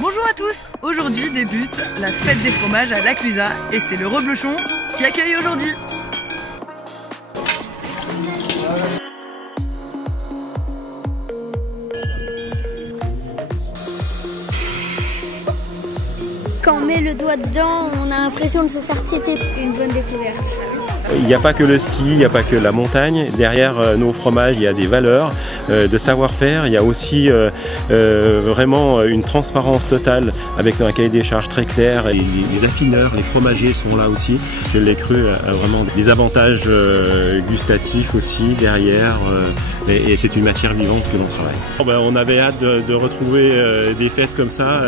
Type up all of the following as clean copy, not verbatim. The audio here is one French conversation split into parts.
Bonjour à tous. Aujourd'hui débute la fête des fromages à La Clusaz et c'est le Reblochon qui accueille aujourd'hui. Quand on met le doigt dedans, on a l'impression de se faire téter. Une bonne découverte. Il n'y a pas que le ski, il n'y a pas que la montagne. Derrière nos fromages, il y a des valeurs de savoir-faire. Il y a aussi vraiment une transparence totale avec un cahier des charges très clair. Et les affineurs, les fromagers sont là aussi. Le lait cru a vraiment des avantages gustatifs aussi derrière. Et c'est une matière vivante que l'on travaille. On avait hâte de retrouver des fêtes comme ça.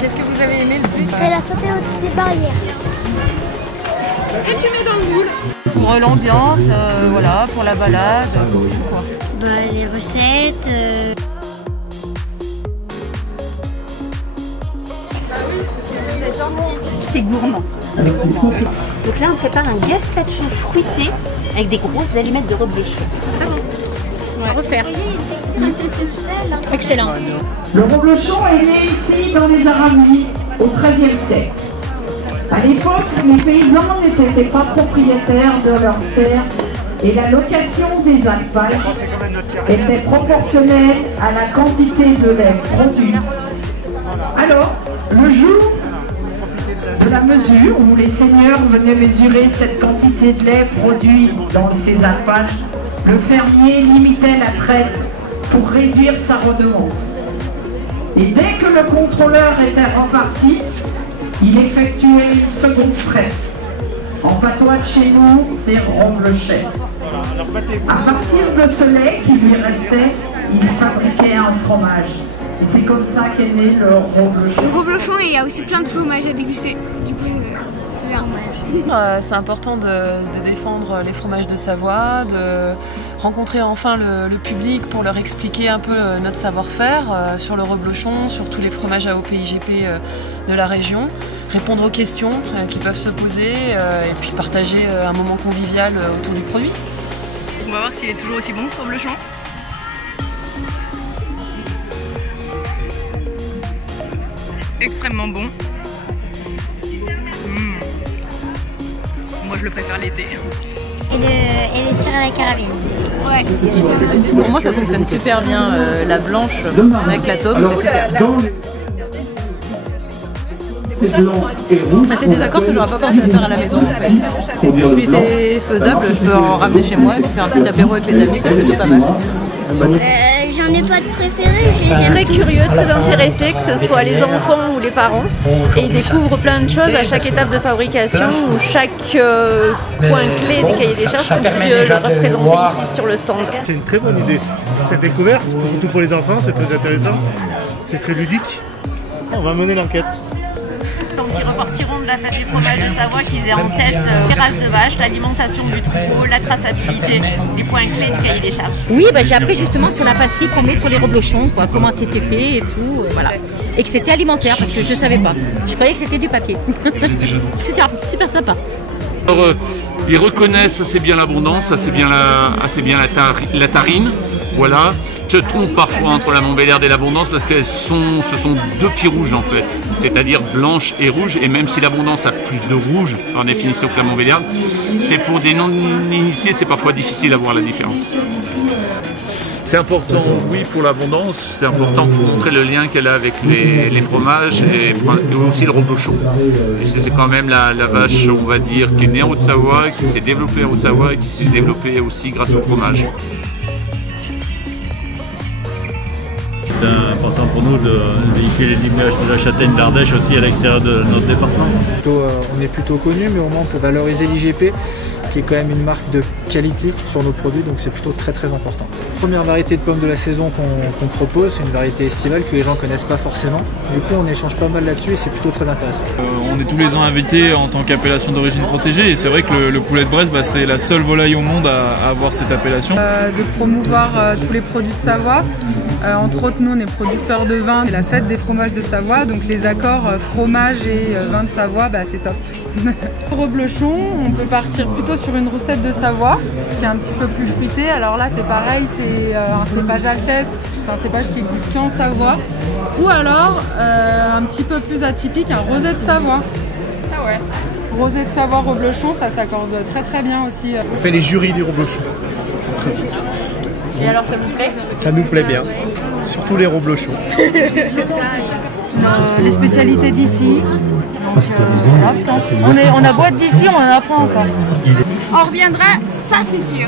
Qu'est-ce que vous avez aimé le plus? Elle a sauté au-dessus des barrières. Et tu mets dans le moule. Pour l'ambiance, voilà, pour la balade, pour tout quoi. Bah, les recettes. C'est gourmand. Donc là on prépare un gazpacho fruité avec des grosses allumettes de reblochon. Ah bon? On va refaire. Excellent. Le reblochon est né ici dans les Aramis au XIIIe siècle. À l'époque, les paysans n'étaient pas propriétaires de leurs terres et la location des alpages était proportionnelle à la quantité de lait produit. Alors, le jour de la mesure où les seigneurs venaient mesurer cette quantité de lait produit dans ces alpages, le fermier limitait la traite pour réduire sa redevance. Et dès que le contrôleur était reparti, il effectuait une seconde traite. En patois de chez nous, c'est reblochait. À partir de ce lait qui lui restait, il fabriquait un fromage. Et c'est comme ça qu'est né le reblochon. Le reblochon, il y a aussi plein de fromages à déguster. Du coup, c'est bien. C'est important de défendre les fromages de Savoie, de rencontrer enfin le public pour leur expliquer un peu notre savoir-faire sur le reblochon, sur tous les fromages AOP IGP de la région, répondre aux questions qui peuvent se poser et puis partager un moment convivial autour du produit. On va voir s'il est toujours aussi bon ce reblochon. Extrêmement bon. Moi je le préfère l'été. Et les tirs à la carabine. Ouais, c'est super. Pour moi ça fonctionne super bien, la blanche avec la taupe, c'est super. C'est des accords que j'aurais pas pensé à faire à la maison en fait. Puis c'est faisable, je peux en ramener chez moi et faire un petit apéro avec les amis, c'est plutôt pas mal. J'en ai pas de préféré. Très curieux, très intéressé, que ce soit les enfants ou les parents. Et ils découvrent plein de choses à chaque étape de fabrication où chaque point clé des cahiers des charges peut le représenter ici sur le stand. C'est une très bonne idée. Cette découverte, surtout pour les enfants, c'est très intéressant. C'est très ludique. On va mener l'enquête. Quand ils repartiront de la fête des fromages de Savoie, qu'ils aient en tête les races de vaches, l'alimentation du troupeau, la traçabilité, les points clés du cahier des charges. Oui, bah, j'ai appris justement sur la pastille qu'on met sur les reblochons, quoi, comment c'était fait et tout, voilà. Et que c'était alimentaire parce que je savais pas. Je croyais que c'était du papier. Super sympa. Alors, ils reconnaissent assez bien l'abondance, assez bien la tarine, voilà. Se trompent parfois entre la Montbéliarde et l'abondance parce que ce sont deux pieds rouges en fait, c'est-à-dire blanche et rouge, et même si l'abondance a plus de rouge par définition que la Montbéliarde, c'est pour des non-initiés, c'est parfois difficile à voir la différence. C'est important, oui, pour l'abondance, c'est important pour montrer le lien qu'elle a avec les fromages et aussi le reblochon. C'est quand même la vache, on va dire, qui est née en Haute-Savoie, qui s'est développée en Haute-Savoie et qui s'est développée aussi grâce au fromage. C'est important pour nous de véhiculer l'image de la châtaigne d'Ardèche aussi à l'extérieur de notre département. On est plutôt connu, mais au moins on peut valoriser l'IGP, qui est quand même une marque de qualité sur nos produits, donc c'est plutôt très important. Première variété de pommes de la saison qu'on propose, c'est une variété estivale que les gens ne connaissent pas forcément. Du coup on échange pas mal là-dessus et c'est plutôt très intéressant. On est tous les ans invités en tant qu'appellation d'origine protégée et c'est vrai que le poulet de Bresse, c'est la seule volaille au monde à avoir cette appellation. De promouvoir tous les produits de Savoie. Entre autres, nous on est producteurs de vin, c'est la fête des fromages de Savoie, donc les accords fromage et vin de Savoie, c'est top. Reblochon, on peut partir plutôt sur une recette de Savoie, Savoie, qui est un petit peu plus fruité. Alors là, c'est pareil, c'est un cépage Altesse, c'est un cépage qui existe qu'en Savoie. Ou alors, un petit peu plus atypique, un rosé de Savoie. Ah ouais. Rosé de Savoie reblochon, ça s'accorde très très bien aussi. On fait les jurys du reblochon. Et alors, ça vous plaît? Ça nous plaît bien, surtout les reblochons. Les spécialités d'ici. Voilà, on a beau être d'ici, on en apprend encore. On reviendra, ça c'est sûr.